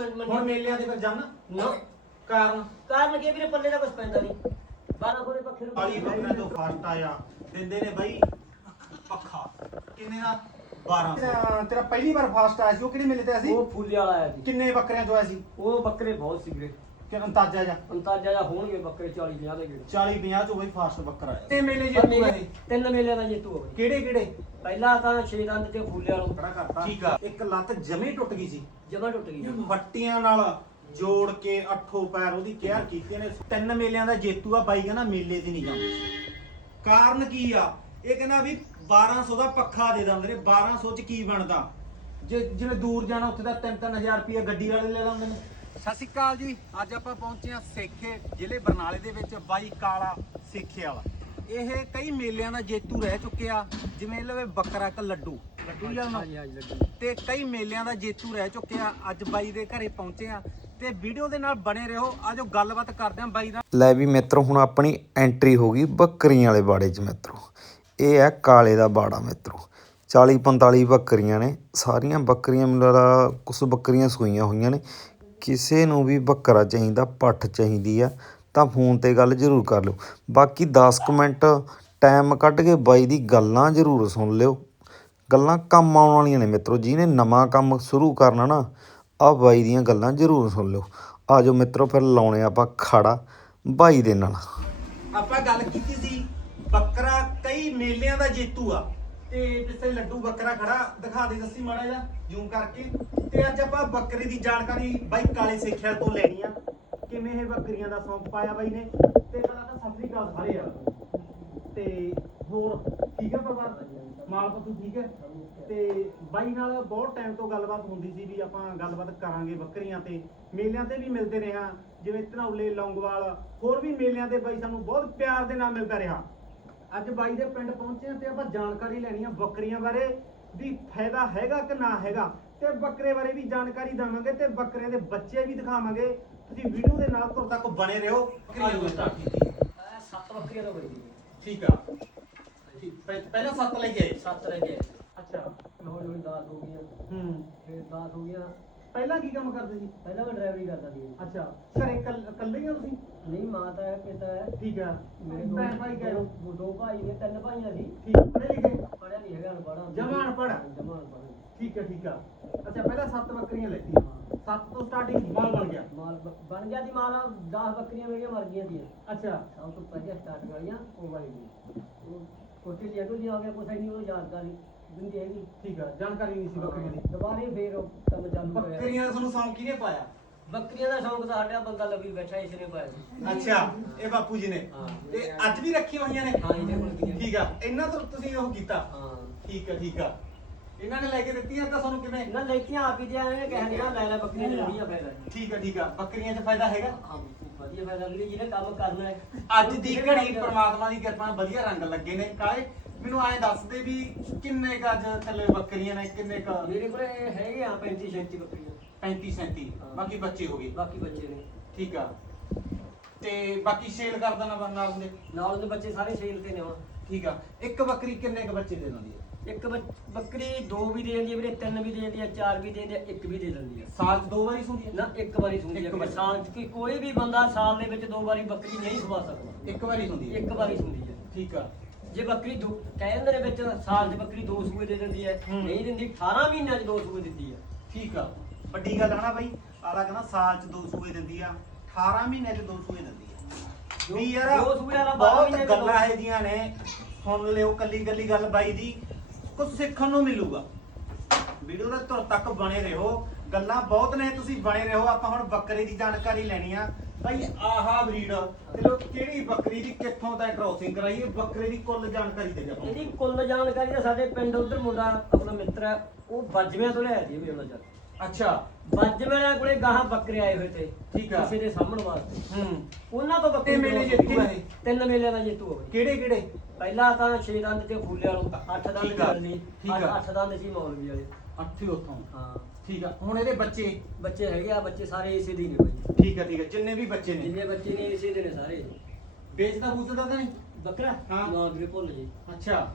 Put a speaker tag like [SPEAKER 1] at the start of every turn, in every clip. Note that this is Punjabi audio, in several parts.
[SPEAKER 1] ਹੁਣ ਮੇਲਿਆਂ ਦੇ ਫਿਰ ਜਾਣਾ?
[SPEAKER 2] ਨਾ।
[SPEAKER 1] ਕਾਰਨ?
[SPEAKER 2] ਕਾਰਨ ਕੀ ਹੈ ਵੀਰੇ? ਪੱਲੇ ਦਾ ਕੁਝ ਪੈਂਦਾ ਨਹੀਂ। 12 ਕੋਲੇ ਪੱਖੇ ਨੂੰ
[SPEAKER 1] ਵਾਲੀ ਬੱਕਰਾ ਤੋਂ ਫਾਸਟ ਆਇਆ। ਦਿੰਦੇ ਨੇ ਬਾਈ ਪੱਖਾ। ਕਿੰਨੇ ਦਾ? 1200
[SPEAKER 3] ਤੇਰਾ ਤੇਰਾ ਪਹਿਲੀ ਵਾਰ ਫਾਸਟ ਆਇਆ ਸੀ ਉਹ ਕਿਹੜੇ ਮੇਲੇ ਤੇ ਆਇਆ ਸੀ?
[SPEAKER 2] ਉਹ ਫੁੱਲੇ ਵਾਲਾ ਆਇਆ ਸੀ।
[SPEAKER 3] ਕਿੰਨੇ ਬੱਕਰਿਆਂ ਤੋਂ ਆਇਆ ਸੀ?
[SPEAKER 2] ਉਹ ਬੱਕਰੇ ਬਹੁਤ ਸੀ ਵੀਰੇ।
[SPEAKER 3] ਕਿ ਅੰਦਾਜ਼ਾ ਜਾ
[SPEAKER 2] ਅੰਤਾਜਾ ਜਾਂ ਹੋਣਗੇ ਬੱਕਰੇ 40 50 ਦੇ ਗੇੜ
[SPEAKER 1] 40 50 ਚੋਂ ਬਾਈ ਫਾਸਟ ਬੱਕਰਾ ਆਇਆ। ਤੇ ਮੇਲੇ
[SPEAKER 2] ਪਰ
[SPEAKER 1] ਜੇਤੂ
[SPEAKER 2] ਮੇਲੇ-
[SPEAKER 1] ਹੈ
[SPEAKER 2] ਤਿੰਨ ਮੇਲਿਆਂ ਦਾ ਜੇਤੂ
[SPEAKER 1] ਕਿਹੜੇ ਕਿਹੜੇ?
[SPEAKER 2] ਪਹਿਲਾ ਤਾਂ ਛੇ ਦੰਦ ਤੇ ਫੁੱਲੇ ਵਾਲੋਂ
[SPEAKER 3] ਖੜਾ ਕਰਤਾ।
[SPEAKER 1] ਠੀਕ ਆ। ਇੱਕ ਲੱਤ ਜਮੇ ਟੁੱਟ ਗਈ ਸੀ।
[SPEAKER 2] ਜਮਾ ਟੁੱਟ ਗਈ।
[SPEAKER 1] ਫੱਟੀਆਂ ਨਾਲ ਜੋੜ ਕੇ ਅੱਠੋ ਪੈਰ ਉਹਦੀ ਕੇਅਰ ਕੀਤੀ ਨੇ ਤਿੰਨ ਮੇਲਿਆਂ ਦਾ ਜੇਤੂ ਆ, ਬਾਈ ਕਹਿੰਦਾ ਮੇਲੇ 'ਤੇ ਨਹੀਂ ਜਾਂਦੇ। ਕਾਰਨ ਕੀ ਆ? ਇਹ ਕਹਿੰਦਾ ਵੀ 1200 ਦਾ ਪੱਖਾ ਦੇ ਦਿੰਦੇ ਨੇ। 1200 ਚ ਕੀ ਬਣਦਾ? ਜੇ ਜਿਵੇਂ ਦੂਰ ਜਾਣਾ, ਉੱਥੇ ਦਾ 3-3000 ਰੁਪਏ ਗੱਡੀ ਵਾਲੇ ਲੈ ਲੈਂਦੇ ਨੇ। ਸਤਿ ਸ਼੍ਰੀ ਅਕਾਲ ਜੀ। ਅੱਜ ਆਪਾਂ ਪਹੁੰਚੇ ਆ ਸੇਖੇ ਜ਼ਿਲ੍ਹੇ ਬਰਨਾਲੇ ਦੇ ਵਿੱਚ, ਬਾਈ ਕਾਲਾ ਸੇਖੇ ਵਾਲਾ। ਇਹ ਕਈ ਮੇਲਿਆਂ ਦਾ ਜੇਤੂ ਰਹਿ ਚੁੱਕਿਆ ਜਿਵੇਂ ਲਵੇ ਬੱਕਰਾ ਇੱਕ ਲੱਡੂ।
[SPEAKER 2] ਹਾਂਜੀ ਹਾਂਜੀ
[SPEAKER 1] ਤੇ ਕਈ ਮੇਲਿਆਂ ਦਾ ਜੇਤੂ ਰਹਿ ਚੁੱਕਿਆ ਅੱਜ ਬਾਈ ਦੇ ਘਰੇ ਪਹੁੰਚੇ ਆ। ਤੇ ਵੀਡੀਓ ਦੇ ਨਾਲ ਬਣੇ ਰਹੋ ਆਜੋ ਗੱਲਬਾਤ ਕਰਦੇ ਆ ਬਾਈ ਨਾਲ।
[SPEAKER 4] ਲੈ ਵੀ ਮਿੱਤਰੋ ਹੁਣ ਆਪਣੀ ਐਂਟਰੀ ਹੋ ਗਈ ਬੱਕਰੀਆਂ ਵਾਲੇ ਬਾੜੇ 'ਚ ਮਿੱਤਰੋ। ਇਹ ਹੈ ਕਾਲੇ ਦਾ ਬਾੜਾ ਮਿੱਤਰੋ। 40 45 ਬੱਕਰੀਆਂ ਨੇ ਸਾਰੀਆਂ ਬੱਕਰੀਆਂ ਮੈਨੂੰ ਲੱਗਦਾ ਕੁਝ ਬੱਕਰੀਆਂ ਸੂਈਆਂ ਹੋਈਆਂ ਨੇ। ਕਿਸੇ ਨੂੰ ਵੀ ਬੱਕਰਾ ਚਾਹੀਦਾ ਪੱਠ ਚਾਹੀਦੀ ਆ। ਤਾਂ ਫੋਨ ਤੇ ਗੱਲ ਜ਼ਰੂਰ ਕਰ ਲਿਓ। ਬਾਕੀ 10 ਕੁ ਮਿੰਟ ਟਾਈਮ ਕੱਢ ਕੇ ਬਾਈ ਦੀ ਗੱਲਾਂ ਜ਼ਰੂਰ ਸੁਣ ਲਿਓ। ਗੱਲਾਂ ਕੰਮ ਆਉਣ ਵਾਲੀਆਂ ਨੇ ਮਿੱਤਰੋ, ਜਿਹਨੇ ਨਵਾਂ ਕੰਮ ਸ਼ੁਰੂ ਕਰਨਾ ਨਾ ਆ ਬਾਈ ਦੀਆਂ ਗੱਲਾਂ ਜ਼ਰੂਰ ਸੁਣ ਲਿਓ। ਆਜੋ ਮਿੱਤਰੋ, ਫਿਰ ਲਾਉਣੇ ਆਪਾਂ ਖੜਾ ਬਾਈ ਦੇ ਨਾਲ।
[SPEAKER 1] ਆਪਾਂ ਗੱਲ ਕੀਤੀ ਸੀ, ਬੱਕਰਾ ਕਈ ਮੇਲਿਆਂ ਦਾ ਜੇਤੂ ਆ। ਤੇ ਜਿੱਥੇ ਲੱਡੂ ਬੱਕਰਾ ਖੜਾ, ਦਿਖਾ ਦੇ ਦੱਸੀ ਮਾੜਾ ਜਿਹਾ, ਜ਼ੂਮ ਕਰਕੇ। ਤੇ ਅੱਜ ਆਪਾਂ ਬੱਕਰੇ ਦੀ ਜਾਣਕਾਰੀ ਬਾਈ ਕਾਲੇ ਸੇਖਿਆ ਤੋਂ ਲੈਣੀ ਆ। ਕਿਵੇਂ ਇਹ ਬੱਕਰੀਆਂ ਦਾ ਸੌਂਪ ਪਾਇਆ ਬਾਈ ਨੇ? ਤੇ ਪਹਿਲਾਂ ਤਾਂ ਸਤਿ ਸ੍ਰੀ ਅਕਾਲ ਸਾਰੇ ਆ। ਤੇ ਹੋਰ ਠੀਕ ਹੈ ਪਰਿਵਾਰ? ਮਾਲ ਪੱਤੂ ਠੀਕ ਹੈ? ਤੇ ਬਾਈ ਨਾਲ ਬਹੁਤ ਟਾਈਮ ਤੋਂ ਗੱਲਬਾਤ ਹੁੰਦੀ ਸੀ ਵੀ ਆਪਾਂ ਗੱਲਬਾਤ ਕਰਾਂਗੇ ਬੱਕਰੀਆਂ ਤੇ। ਮੇਲਿਆਂ ਤੇ ਵੀ ਮਿਲਦੇ ਰਿਹਾ ਜਿਵੇਂ ਧਨੌਲੇ, ਲੌਂਗਵਾਲ, ਹੋਰ ਵੀ ਮੇਲਿਆਂ ਤੇ ਬਾਈ ਸਾਨੂੰ ਬਹੁਤ ਪਿਆਰ ਦੇ ਨਾਲ ਮਿਲਦਾ ਰਿਹਾ। ਅੱਜ ਬਾਈ ਦੇ ਪਿੰਡ ਪਹੁੰਚੇ ਹਾਂ ਤੇ ਆਪਾਂ ਜਾਣਕਾਰੀ ਲੈਣੀ ਆ ਬੱਕਰੀਆਂ ਬਾਰੇ ਵੀ ਫਾਇਦਾ ਹੈਗਾ ਕਿ ਨਾ ਹੈਗਾ। ਤੇ ਬੱਕਰੇ ਬਾਰੇ ਵੀ ਜਾਣਕਾਰੀ ਦੇਵਾਂਗੇ ਤੇ ਬੱਕਰੇ ਦੇ ਬੱਚੇ ਵੀ ਦਿਖਾਵਾਂਗੇ। ਤੁਸੀਂ ਵੀਡੀਓ ਦੇ ਨਾਲ ਤੁਰ ਤੱਕ ਬਣੇ ਰਹੋ
[SPEAKER 2] ਆਜੋ start
[SPEAKER 1] ਕੀਤੀ।
[SPEAKER 2] ਆਹ ਸੱਤ ਬੱਕਰੀਆਂ ਤੋਂ ਬੜੀ
[SPEAKER 1] ਠੀਕ ਆ। ਠੀਕ ਪਹਿ- ਪਹਿਲਾਂ ਸੱਤ ਲੈ ਕੇ ਆਏ?
[SPEAKER 2] ਸੱਤ ਰਹਿ ਗਏ
[SPEAKER 1] ਅੱਛਾ
[SPEAKER 2] ਹੌਲੀ ਹੌਲੀ 10 ਹੋ ਗਈਆਂ।
[SPEAKER 1] ਹੂੰ।
[SPEAKER 2] ਫਿਰ 10 ਹੋ ਗਈਆਂ
[SPEAKER 1] ਪਹਿਲਾਂ ਕੀ ਕੰਮ ਕਰਦੇ ਸੀ?
[SPEAKER 2] ਪਹਿਲਾਂ ਮੈਂ ਡਰਾਈਵਰੀ ਕਰਦਾ ਸੀ।
[SPEAKER 1] ਅੱਛਾ ਘਰੇ ਕੱਲ- ਇਕੱਲੇ ਹੀ ਹੋ ਤੁਸੀਂ?
[SPEAKER 2] ਨਹੀਂ ਮਾਂ ਤਾਂ ਹੈ ਪਿਤਾ ਹੈ।
[SPEAKER 1] ਠੀਕ ਆ।
[SPEAKER 2] ਮੇਰੇ
[SPEAKER 1] ਭੈਣ ਭਾਈ ਗਏ ਹੋ
[SPEAKER 2] ਦੋ ਦੋ ਭਾਈ ਨੇ ਤਿੰਨ ਭਾਈਆਂ ਸੀ।
[SPEAKER 1] ਠੀਕ ਪੜ੍ਹੇ ਲਿਖੇ?
[SPEAKER 2] ਪੜਿਆ ਨਹੀਂ ਹੈਗਾ ਅਨਪੜ੍ਹ
[SPEAKER 1] ਜਮਾਂ ਅਨਪੜ੍ਹ?
[SPEAKER 2] ਜਮਾ ਅਨਪੜ੍ਹ
[SPEAKER 1] ਠੀਕ ਆ ਠੀਕ ਆ। ਅੱਛਾ ਪਹਿਲਾਂ ਸੱਤ ਬੱਕਰੀਆਂ ਲੈਤੀਆਂ। ਸੱਤ ਤੋਂ ਸਟਾਰਟਿੰਗ ਮਾਲ ਬਣ ਗਿਆ।
[SPEAKER 2] ਮਾਲ ਬ- ਬਣ ਗਿਆ ਦੀ ਮਾਲ 10 ਬੱਕਰੀਆਂ ਮੇਰੀਆਂ ਮਰ ਗਈਆਂ ਸੀ।
[SPEAKER 1] ਅੱਛਾ।
[SPEAKER 2] ਸਭ ਤੋਂ ਪਹਿਲਾਂ ਸਟਾਰਟ ਕਰੀਆਂ ਉਹ ਵਾਲੀ ਦੀ ਉਹ ਕੋਟੀ ਲਿਆ ਤੋਂ ਜੀ ਆ ਗਿਆ ਕੁਛ ਨਹੀਂ ਉਹ ਜਾਣਕਾਰੀ ਦਿੰਦੀ ਹੈਗੀ।
[SPEAKER 1] ਠੀਕ ਆ ਜਾਣਕਾਰੀ ਨਹੀਂ ਸੀ ਬੱਕਰੀਆਂ ਦੀ।
[SPEAKER 2] ਦੁਬਾਰੇ ਫੇਰ ਉਹ ਕੰਮ ਚਾਲੂ ਹੋਇਆ।
[SPEAKER 1] ਬੱਕਰੀਆਂ ਦਾ ਤੁਹਾਨੂੰ ਸੌਂਕ ਕਿਹਨੇ ਪਾਇਆ?
[SPEAKER 2] ਬੱਕਰੀਆਂ ਦਾ ਸ਼ੌਂਕ ਤਾਂ ਸਾਡਾ ਬੰਦਾ ਲੱਗੀ ਬੈਠਾ ਇਸ ਨੇ ਪਾਇਆ ਸੀ।
[SPEAKER 1] ਅੱਛਾ ਇਹ ਬਾਪੂ ਜੀ ਨੇ।
[SPEAKER 2] ਹਾਂ।
[SPEAKER 1] ਤੇ ਅੱਜ ਵੀ ਰੱਖੀਆਂ ਹੋਈਆਂ ਨੇ?
[SPEAKER 2] ਹਾਂ ਇਹਦੇ ਕੋਲ ਕੀ ਹੈ
[SPEAKER 1] ਠੀਕ ਆ ਇਹਨਾਂ ਤੋਂ ਤੁਸੀਂ ਉਹ ਕੀਤਾ?
[SPEAKER 2] ਹਾਂ।
[SPEAKER 1] ਠੀਕ ਆ ਠੀਕ ਆ। ਇਹਨਾਂ ਨੇ ਲੈ ਕੇ ਦਿੱਤੀਆਂ ਤਾਂ ਤੁਹਾਨੂੰ ਕਿਵੇਂ?
[SPEAKER 2] ਨਾ ਲੈਤੀਆਂ ਆਪ ਹੀ ਜਿਆ ਨੇ ਕਹਿ ਦਿਆ ਲੈ ਲੈ ਬੱਕਰੀਆਂ ਲੈ ਲਈਆਂ ਫਾਇਦਾ ਹੈ।
[SPEAKER 1] ਠੀਕ ਆ ਠੀਕ ਆ। ਬੱਕਰੀਆਂ 'ਚ ਫਾਇਦਾ ਹੈਗਾ?
[SPEAKER 2] ਹਾਂ ਵਧੀਆ ਫਾਇਦਾ ਲਈ ਜਿਹਨੇ ਕੰਮ ਕਰਨਾ ਹੈ।
[SPEAKER 1] ਅੱਜ ਦੀ ਘੜੀ ਪ੍ਰਮਾਤਮਾ ਦੀ ਕਿਰਪਾ ਨਾਲ ਵਧੀਆ ਰੰਗ ਲੱਗੇ ਨੇ ਕਾਲੇ। ਮੈਨੂੰ ਐਂ ਦੱਸ ਦੇ ਵੀ ਕਿੰਨੇ ਕ ਅੱਜ ਥੱਲੇ ਬੱਕਰੀਆਂ ਨੇ ਕਿੰਨੇ ਕ
[SPEAKER 2] ਮੇਰੇ ਕੋਲੇ ਹੈਗੇ ਆ 35 36 ਬੱਕਰੀਆਂ।
[SPEAKER 1] 35 37
[SPEAKER 2] ਹਾਂ।
[SPEAKER 1] ਬਾਕੀ ਬੱਚੇ ਹੋ ਗਏ।
[SPEAKER 2] ਬਾਕੀ ਬੱਚੇ ਨੇ।
[SPEAKER 1] ਠੀਕ ਆ। ਤੇ ਬਾਕੀ ਸੇਲ ਕਰ ਦੇਣਾ ਨਾਲ ਦੇ।
[SPEAKER 2] ਨਾਲ ਦੇ ਬੱਚੇ ਸਾਰੇ ਸੇਲ ਤੇ ਨੇ ਹੁਣ।
[SPEAKER 1] ਠੀਕ ਆ। ਇੱਕ ਬੱਕਰੀ ਕਿੰਨੇ ਕ ਬੱਚੇ ਦੇ ਦਿੰਦੀ ਹੈ
[SPEAKER 2] ਇੱਕ ਬੱਚ- ਬੱਕਰੀ ਦੋ ਵੀ ਦੇ ਦਿੰਦੀ ਹੈ ਵੀਰੇ ਤਿੰਨ ਵੀ ਦੇ ਦਿੰਦੀ ਹੈ ਚਾਰ ਵੀ ਦੇ ਦਿੰਦੀ ਹੈ ਇੱਕ ਵੀ ਦੇ ਦਿੰਦੀ ਹੈ।
[SPEAKER 1] ਸਾਲ 'ਚ ਦੋ ਵਾਰੀ ਸੁਣਦੀ ਹੈ?
[SPEAKER 2] ਨਾ ਇੱਕ ਵਾਰੀ ਸੁਣਦੀ ਹੈ
[SPEAKER 1] ਇੱਕ
[SPEAKER 2] ਵੀਰੇ।
[SPEAKER 1] ਵਾਰੀ।
[SPEAKER 2] ਸਾਲ ਚ ਕਿ ਕੋਈ ਵੀ ਬੰਦਾ ਸਾਲ ਦੇ ਵਿੱਚ ਦੋ ਵਾਰੀ ਬੱਕਰੀ ਨਹੀਂ ਸੁਭਾ ਸਕਦਾ।
[SPEAKER 1] ਇੱਕ ਵਾਰੀ ਸੁਣਦੀ ਹੈ।
[SPEAKER 2] ਇੱਕ ਵਾਰੀ ਸੁਣਦੀ ਹੈ।
[SPEAKER 1] ਠੀਕ ਆ।
[SPEAKER 2] ਜੇ ਬੱਕਰੀ ਦੋ ਕਹਿੰਦੇ ਨੇ ਵਿੱਚ ਸਾਲ 'ਚ ਬੱਕਰੀ ਦੋ ਸੂਏ ਦੇ ਦਿੰਦੀ ਹੈ
[SPEAKER 1] ਹੂੰ।
[SPEAKER 2] ਨਹੀਂ ਦਿੰਦੀ 18 ਮਹੀਨਿਆਂ 'ਚ ਦੋ ਸੂਏ ਦਿੰਦੀ ਹੈ।
[SPEAKER 1] ਠੀਕ ਆ। ਵੱਡੀ ਗੱਲ ਹਨਾ ਬਾਈ ਆਲਾ ਕਹਿੰਦਾ ਸਾਲ 'ਚ ਦੋ ਸੂਏ ਦਿੰਦੀ ਆ 18 ਮਹੀਨੇ 'ਚ ਦੋ ਸੂਏ ਦਿੰਦੀ ਆ। ਵੀ ਯਾਰ
[SPEAKER 2] ਦੋ ਸੂਏ ਵਾਲਾ ਬਾਰਾਂ
[SPEAKER 1] ਬਹੁਤ
[SPEAKER 2] ਮਹੀਨੇ ਦੋ-
[SPEAKER 1] ਗੱਲਾਂ ਇਹ ਜੀਆਂ ਨੇ। ਸੁਣ ਲਿਓ ਕੱਲੀ ਕੱਲੀ ਗੱਲ ਬਾਈ ਦੀ। ਕੁਝ ਸਿੱਖਣ ਨੂੰ ਮਿਲੂਗਾ। ਵੀਡੀਓ ਦੇ ਤੁਰ ਤੱਕ ਬਣੇ ਰਹੋ। ਗੱਲਾਂ ਬਹੁਤ ਨੇ ਤੁਸੀਂ ਬਣੇ ਰਹੋ। ਆਪਾਂ ਹੁਣ ਬੱਕਰੇ ਦੀ ਜਾਣਕਾਰੀ ਲੈਣੀ ਆ। ਭਾਈ ਆਹਾ ਬਰੀਡ ਤੇ ਲੋਕ ਕਿਹੜੀ ਬੱਕਰੀ ਦੀ ਕਿੱਥੋਂ ਤੱਕ ਕ੍ਰੋਸਿੰਗ ਕਰਾਈ ਇਹ ਬੱਕਰੇ ਦੀ ਕੁੱਲ ਜਾਣਕਾਰੀ ਦੇ ਜਾ
[SPEAKER 2] ਇਹਦੀ ਕੁੱਲ ਜਾਣਕਾਰੀ ਤਾਂ ਸਾਡੇ ਪਿੰਡ ਉਧਰ ਮੁੰਡਾ ਆਪਣਾ ਮਿੱਤਰ ਹੈ ਉਹ ਬੱਜਵੇਂ ਤੋਂ ਲਿਆਇਆ ਸੀ ਵੀ ਉਹਨਾਂ ਚੱਲ
[SPEAKER 1] ਅੱਛਾ।
[SPEAKER 2] ਬੱਜਵੇਂ ਕੋਲੇ ਗਾਹਾਂ ਬੱਕਰੇ ਆਏ ਹੋਏ ਤੇ
[SPEAKER 1] ਠੀਕ ਆ।
[SPEAKER 2] ਕਿਸੇ ਦੇ ਸਾਹਮਣ ਵਾਸਤੇ।
[SPEAKER 1] ਹੂੰ।
[SPEAKER 2] ਉਹਨਾਂ ਤੋਂ ਬੱਕਰੀ
[SPEAKER 1] ਤੇ ਮੇਲੇ ਜੇਤੂ ਆ ਇਹ?
[SPEAKER 2] ਤਿੰਨ ਮੇਲੇ ਦਾ ਜੇਤੂ ਹੋਵੇ
[SPEAKER 1] ਕਿਹੜੇ ਕਿਹੜੇ?
[SPEAKER 2] ਪਹਿਲਾ ਤਾਂ ਛੇ ਦੰਦ ਤੇ ਫੂਲੇ ਵਾਲੋਂ ਅੱਠ ਦੰਦ
[SPEAKER 1] ਠੀਕ ਆ,
[SPEAKER 2] ਕਰਨੀ
[SPEAKER 1] ਠੀਕ ਆ।
[SPEAKER 2] ਅੱਠ ਦੰਦ ਸੀ ਮੌਲਵੀ ਵਾਲੇ।
[SPEAKER 1] ਅੱਠੀ ਉੱਥੋਂ।
[SPEAKER 2] ਹਾਂ।
[SPEAKER 1] ਠੀਕ ਆ। ਹੁਣ ਇਹਦੇ ਬੱਚੇ?
[SPEAKER 2] ਬੱਚੇ ਹੈਗੇ ਆ ਬੱਚੇ ਸਾਰੇ ਇਸੇ ਦੇ ਹੀ ਨੇ ਬਾਈ।
[SPEAKER 1] ਠੀਕ ਆ ਠੀਕ ਆ। ਜਿੰਨੇ ਵੀ ਬੱਚੇ ਨੇ?
[SPEAKER 2] ਜਿੰਨੇ ਬੱਚੇ ਨੇ ਇਸੇ ਦੇ ਨੇ ਸਾਰੇ।
[SPEAKER 1] ਵੇਚਦਾ ਬੂਚਦਾ ਤਾਂ ਨਹੀਂ?
[SPEAKER 2] ਬੱਕਰਾ?
[SPEAKER 1] ਹਾਂ।
[SPEAKER 2] ਨਾ ਵੀਰੇ ਭੁੱਲ ਜੀ।
[SPEAKER 1] ਅੱਛਾ।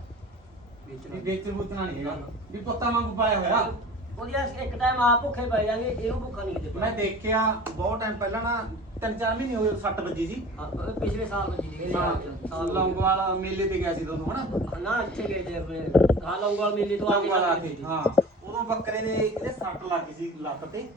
[SPEAKER 1] ਵੀ ਵੇਚਣ ਨਹੀਂ ਹੈਗਾ। ਵੀ ਪੁੱਤਾਂ ਵਾਂਗੂ ਪਾਇਆ ਹੋਇਆ।
[SPEAKER 2] ਉਹਦੀ ਇੱਕ ਟਾਈਮ ਆਪ ਭੁੱਖੇ ਪੈ ਜਾਗੇ ਇਹਨੂੰ ਭੁੱਖਾ ਨਹੀਂ ਕਿਤੇ
[SPEAKER 1] ਮੈਂ ਦੇਖਿਆ ਬਹੁਤ ਟਾਈਮ ਪਹਿਲਾਂ ਨਾ ਤਿੰਨ ਚਾਰ ਮਹੀਨੇ ਹੋਏ ਸੱਟ ਵੱਜੀ ਸੀ।
[SPEAKER 2] ਹਾਂ, ਪਿਛਲੇ ਸਾਲ ਵੱਜੀ ਸੀ ਸਾਲ
[SPEAKER 1] ਲੌਂਗਵਾਲ ਮੇਲੇ ਤੇ ਗਿਆ ਸੀ ਦੋਨੋਂ ਹਨਾ?
[SPEAKER 2] ਨਾ ਇੱਥੇ ਗਏ ਤੇ ਆਪਣੇ ਹਾਂ ਲੌਂਗਵਾਲ ਮੇਲੇ ਤੋਂ ਆ ਕੇ
[SPEAKER 1] ਲੌਂਗਵਾਲ ਆ ਕੇ ਹਾਂ। ਉਦੋਂ ਬੱਕਰੇ ਦੇ ਇਹਦੇ ਸੱਟ ਲੱਗ ਗਈ ਸੀ ਲੱਤ ਤੇ।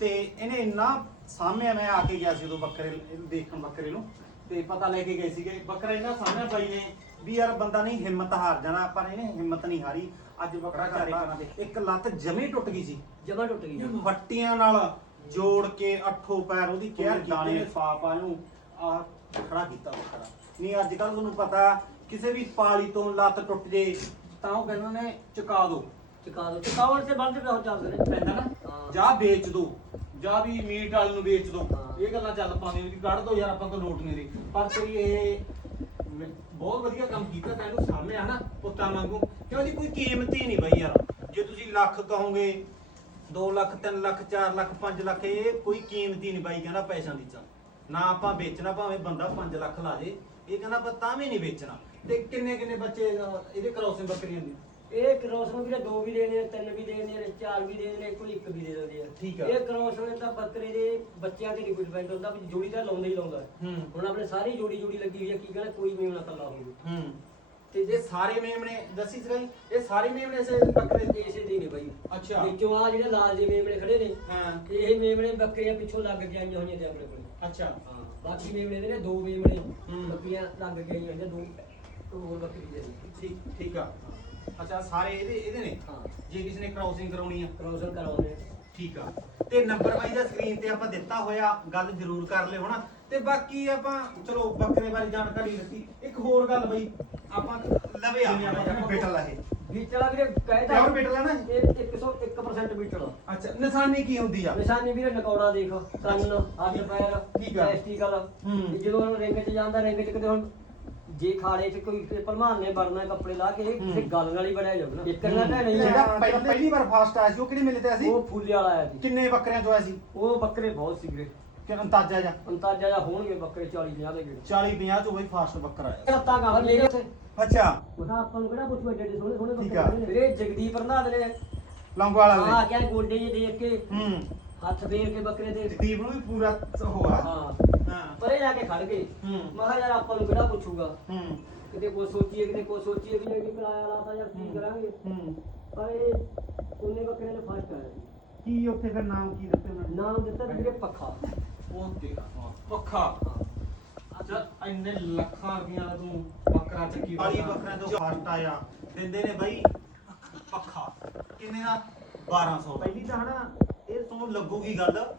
[SPEAKER 1] ਤੇ ਇਹਨੇ ਇੰਨਾ ਸਾਹਮਣੇ ਮੈਂ ਆ ਕੇ ਗਿਆ ਸੀ ਉਦੋਂ ਬੱਕਰੇ ਇਹਨੂੰ ਦੇਖਣ ਬੱਕਰੇ ਨੂੰ। ਤੇ ਪਤਾ ਲੈ ਕੇ ਗਏ ਸੀਗੇ ਬੱਕਰਾ ਇੰਨਾ ਸਾਹਮਣੇ ਬਾਈ ਨੇ ਵੀ ਯਾਰ ਬੰਦਾ ਨਹੀਂ ਹਿੰਮਤ ਹਾਰ ਜਾਣਾ ਪਰ ਇਹਨੇ ਹਿੰਮਤ ਨਹੀਂ ਹਾਰੀ। ਅੱਜ ਚਾਰੇ ਕਰਾਂ ਦੇ ਇੱਕ ਲੱਤ ਜਮੇ ਟੁੱਟ ਗਈ ਸੀ।
[SPEAKER 2] ਜਮਾ ਟੁੱਟ ਗਈ।
[SPEAKER 1] ਫੱਟੀਆਂ ਨਾਲ ਜੋੜ ਕੇ ਅੱਠੋ ਪੈਰ ਉਹਦੀ ਕੇਅਰ ਦਾਣੇ ਪਾ ਪਾ ਇਹਨੂੰ ਆ ਖੜਾ ਕੀਤਾ ਬੱਕਰਾ ਨਹੀਂ ਅੱਜ ਕੱਲ ਤੁਹਾਨੂੰ ਪਤਾ ਕਿਸੇ ਵੀ ਪਾਲੀ ਤੋਂ ਲੱਤ ਟੁੱਟ ਜੇ ਤਾਂ ਉਹ ਕਹਿੰਦੇ ਨੇ ਚੁਕਾ ਦੋ।
[SPEAKER 2] ਚੁਕਾ ਦੋ। ਚੁਕਾਉਣ ਤੇ ਬੰਦ ਬਹੁਤ ਚੱਲਦੇ ਨੇ
[SPEAKER 1] ਪੈਂਦਾ ਨਾ। ਜਾਂ ਵੇਚ ਦੋ ਜਾਂ ਵੀ ਮੀਟ ਵਾਲ ਨੂੰ ਵੇਚ ਦੋ।
[SPEAKER 2] ਹਾਂ।
[SPEAKER 1] ਇਹ ਗੱਲਾਂ ਚੱਲ ਪਾਉਂਦੀਆਂ ਵੀ ਕੱਢ ਦੋ ਯਾਰ ਆਪਾਂ ਤੋਂ ਲੋਟ ਨਹੀਂ ਦੀ ਪਰ ਤੇਰੀ ਇਹ ਬਹੁਤ ਵਧੀਆ ਕੰਮ ਕੀਤਾ ਤੈਨੂੰ ਸਾਹਮਣੇ ਆ ਪੁੱਤਾਂ ਵਾਂਗੂ। ਕਿਉਂ ਜੀ, ਕੋਈ ਕੀਮਤ ਨਹੀਂ ਬਈ ਯਾਰ। ਜੇ ਤੁਸੀਂ ਲੱਖ ਕਹੋਗੇ 2 ਲੱਖ 3 ਲੱਖ 4 ਲੱਖ 5 ਲੱਖ, ਇਹ ਕੋਈ ਕੀਮਤੀ ਹੀ ਨਹੀਂ ਬਾਈ ਕਹਿੰਦਾ ਪੈਸਿਆਂ ਦੀ ਚੱਲ। ਨਾ ਆਪਾਂ ਵੇਚਣਾ, ਭਾਵੇਂ ਬੰਦਾ 5 ਲੱਖ ਲਾ ਜੇ। ਇਹ ਕਹਿੰਦਾ ਆਪਾਂ ਤਾਂ ਵੀ ਨਹੀਂ ਵੇਚਣਾ। ਤੇ ਕਿੰਨੇ ਕਿੰਨੇ ਬੱਚੇ ਇਹਦੇ ਕ੍ਰੋਸਿੰਗ ਬੱਕਰੀਆਂ ਦੀ?
[SPEAKER 2] ਇਹ ਕਰੋਸ ਨੂੰ ਵੀਰੇ ਦੋ ਵੀ ਦੇਣੇ ਨੇ ਤਿੰਨ ਵੀ ਦੇਣੇ ਨੇ ਚਾਰ ਵੀ ਦੇਣੇ ਨੇ ਕੋਈ ਇੱਕ ਵੀ ਦੇ ਦਿੰਦੇ ਆ।
[SPEAKER 1] ਠੀਕ ਆ।
[SPEAKER 2] ਇਹ ਕਰੋਸ ਨੇ ਤਾਂ ਬੱਕਰੇ ਦੇ ਬੱਚਿਆਂ ਤੇ ਨਹੀਂ ਕੋਈ ਡਿਪੈਂਡ ਹੁੰਦਾ ਵੀ ਜੋੜੀ ਤਾਂ ਲਾਉਂਦਾ ਹੀ ਲਾਉਂਦਾ।
[SPEAKER 1] ਹੂੰ।
[SPEAKER 2] ਹੁਣ ਆਪਣੇ ਸਾਰੀ ਜੋੜੀ ਜੋੜੀ ਲੱਗੀ ਹੋਈ ਆ ਕੀ ਕਹਿੰਦਾ ਕੋਈ ਮੇਮਣਾ ਕੱਲਾ ਹੋਊਗਾ
[SPEAKER 1] ਹੂੰ। ਤੇ ਜੇ ਸਾਰੇ ਮੇਮਣੇ ਦੱਸੀ ਸਰਾਈ ਇਹ ਸਾਰੇ ਮੇਮਣੇ ਸੇ ਬੱਕਰੇ
[SPEAKER 2] ਤੇ ਇਸੇ ਦੀ ਨੇ ਬਾਈ।
[SPEAKER 1] ਅੱਛਾ।
[SPEAKER 2] ਵਿੱਚੋਂ ਆ ਜਿਹੜੇ ਲਾਲ ਜਿਹੇ ਮੇਮਣੇ ਖੜੇ ਨੇ
[SPEAKER 1] ਹਾਂ।
[SPEAKER 2] ਇਹ ਮੇਮਣੇ ਬੱਕਰੀਆਂ ਪਿੱਛੋਂ ਲੱਗ ਕੇ ਆਈਆਂ ਹੋਈਆਂ ਤੇ ਆਪਣੇ ਕੋਲ।
[SPEAKER 1] ਅੱਛਾ।
[SPEAKER 2] ਹਾਂ ਬਾਕੀ ਮੇਮਣੇ ਦੇ ਨੇ ਦੋ ਮੇਮਣੇ
[SPEAKER 1] ਹੂੰ।
[SPEAKER 2] ਬੱਕਰੀਆਂ ਲੱਗ ਕੇ ਆਈਆਂ ਦੋ ਦੋ ਹੋਰ ਬੱਕਰੀ ਦੇ ਨੇ।
[SPEAKER 1] ਠੀਕ ਠੀਕ ਆ। ਅੱਛਾ ਸਾਰੇ ਇਹਦੇ ਇਹਦੇ ਨੇ?
[SPEAKER 2] ਹਾਂ।
[SPEAKER 1] ਜੇ ਕਿਸੇ ਨੇ ਕ੍ਰਾਸਿੰਗ ਕਰਾਉਣੀ ਆ?
[SPEAKER 2] ਕਰੋਸਰ ਕਰਾਉਂਦੇ ਆ।
[SPEAKER 1] ਠੀਕ ਆ। ਤੇ ਨੰਬਰ ਵਾਈਜ਼ ਦਾ ਸਕਰੀਨ ਤੇ ਆਪਾਂ ਦਿੱਤਾ ਹੋਇਆ ਗੱਲ ਜ਼ਰੂਰ ਕਰ ਲਿਓ ਹਨਾ। ਤੇ ਬਾਕੀ ਆਪਾਂ ਚਲੋ ਬੱਕਰੇ ਬਾਰੇ ਜਾਣਕਾਰੀ ਦਿੱਤੀ। ਇੱਕ ਹੋਰ ਗੱਲ ਬਈ ਆਪਾਂ ਲਵੇ ਆ।
[SPEAKER 3] ਬੇਟਲ ਆ ਇਹ
[SPEAKER 2] ਵਿਚਲਾ ਵੀਰੇ ਕਹਿਦਾ
[SPEAKER 1] ਪਿਓਰ ਬੇਟਲ ਆ ਨਾ ਇਹ?
[SPEAKER 2] ਇਹ 101% ਵਿਚਲਾ
[SPEAKER 1] ਅੱਛਾ ਨਿਸ਼ਾਨੀ ਕੀ ਹੁੰਦੀ ਆ?
[SPEAKER 2] ਨਿਸ਼ਾਨੀ ਵੀਰੇ ਨਕੌੜਾ ਦੇਖ। ਕੰਨ ਹੱਥ ਪੈਰ
[SPEAKER 1] ਠੀਕ ਆ।
[SPEAKER 2] ਟੈਸਟੀਕਲ
[SPEAKER 1] ਹੂੰ।
[SPEAKER 2] ਤੇ ਜਦੋਂ ਰਿੰਗ 'ਚ ਜਾਂਦਾ ਰਿੰਗ 'ਚ ਕਿਤੇ ਹੁਣ ਜੇ ਖਾੜੇ 'ਚ ਕੋਈ ਭਲਵਾਨ ਨੇ ਵੜਨਾ ਕੱਪੜੇ ਲਾ ਕੇ ਇਹ ਕਿਸੇ। ਗੱਲ ਨਾਲ ਹੀ ਜਾਊਗਾ ਨਾ। ਇੱਕ ਨਾ ਨਹੀਂ
[SPEAKER 3] ਜਿਹੜਾ
[SPEAKER 2] ਹੈ
[SPEAKER 3] ਪਹਿਲਾਂ ਪਹਿਲੀ ਵਾਰ ਫਾਸਟ ਆਇਆ ਸੀ ਉਹ ਕਿਹੜੇ ਮੇਲੇ ਤੇ ਆਇਆ ਸੀ
[SPEAKER 2] ਉਹ ਫੁੱਲੇ ਵਾਲਾ ਆਇਆ ਸੀ।
[SPEAKER 3] ਕਿੰਨੇ ਬੱਕਰਿਆਂ ਚੋਂ ਆਇਆ ਸੀ?
[SPEAKER 2] ਉਹ ਬੱਕਰੇ ਬਹੁਤ ਸੀਗੇ।
[SPEAKER 3] ਕਿ ਅੰਦਾਜ਼ਾ ਜਾਂ?
[SPEAKER 2] ਅੰਤਾਜਾ ਜਾਂ ਹੋਣਗੇ ਬੱਕਰੇ 40 50 ਦੇ ਗੇੜ।
[SPEAKER 3] 40 50 ਚੋਂ ਬਈ ਫਾਸਟ ਬੱਕਰਾ ਆਇਆ
[SPEAKER 2] ਰੱਤਾ ਕਾ ਲੈ ਗਏ ਉੱਥੇ।
[SPEAKER 3] ਅੱਛਾ।
[SPEAKER 2] ਮਖਾ ਆਪਾਂ ਨੂੰ ਕਿਹੜਾ ਪੁੱਛੋ ਏਡੇ ਏਡੇ ਸੋਹਣੇ ਸੋਹਣੇ
[SPEAKER 3] ਠੀਕ
[SPEAKER 2] ਬੱਕਰੇ। ਨੇ। ਵੀਰੇ ਜਗਦੀਪ ਰੰਧਾਵੇ ਨੇ।
[SPEAKER 3] ਲੰਗਵਾਲਾ
[SPEAKER 2] ਆ
[SPEAKER 3] ਵਾਲੇ
[SPEAKER 2] ਕਿਆ ਗੋਡੇ ਜਿਹੇ ਦੇਖ ਕੇ।
[SPEAKER 3] ਹੂੰ।
[SPEAKER 2] ਹੱਥ ਫੇਰ ਕੇ ਬੱਕਰੇ ਦੇ
[SPEAKER 3] ਜਗਦੀਪ ਨੂੰ ਵੀ ਪੂਰਾ ਹੋਆ
[SPEAKER 2] ਹਾਂ।
[SPEAKER 3] ਹਾਂ।
[SPEAKER 2] ਪਰੇ ਜਾ ਕੇ ਖੜ ਗਏ।
[SPEAKER 3] ਹੂੰ।
[SPEAKER 2] ਮੈਂ ਕਿਹਾ ਯਾਰ ਆਪਾਂ ਨੂੰ ਕਿਹੜਾ ਪੁੱਛੂਗਾ?
[SPEAKER 3] ਹੂੰ।
[SPEAKER 2] ਕਿਤੇ ਕੋਈ ਸੋਚੀਏ ਕਿਤੇ ਕੋਈ ਸੋਚੀਏ ਵੀ ਇਹ ਕਿਰਾਇਆ ਲਾਤਾ ਯਾਰ ਕੀ ਕਰਾਂਗੇ।
[SPEAKER 3] ਹੂੰ।
[SPEAKER 2] ਪਰ ਇਹ ਉਹਨੇ ਬੱਕਰੇ ਨੇ ਫਸਟ ਜੀ।
[SPEAKER 3] ਕੀ ਉੱਥੇ ਫਿਰ ਨਾਮ ਕੀ ਦਿੱਤੇ ਉਹਨਾਂ ਨੇ?
[SPEAKER 2] ਨਾਮ ਦਿੱਤਾ ਵੀਰੇ ਪੱਖਾ।
[SPEAKER 1] ਉਹ ਤੇਰਾ ਪੱਖਾ। ਅੱਛਾ ਇੰਨੇ ਲੱਖਾਂ ਰੁਪਈਆ ਦਾ ਤੂੰ ਬੱਕਰਾ ਚੱਕੀ ਵਾਲੀ ਬੱਕਰਿਆਂ ਤੋਂ ਫਾਸਟ ਆਇਆ। ਦਿੰਦੇ ਨੇ ਬਈ ਪੱਖਾ। ਕਿੰਨੇ ਦਾ? 1200 ਪਹਿਲੀ ਤਾਂ ਹਨਾ ਇਹ ਤੁਹਾਨੂੰ ਲੱਗੂਗੀ ਗੱਲ।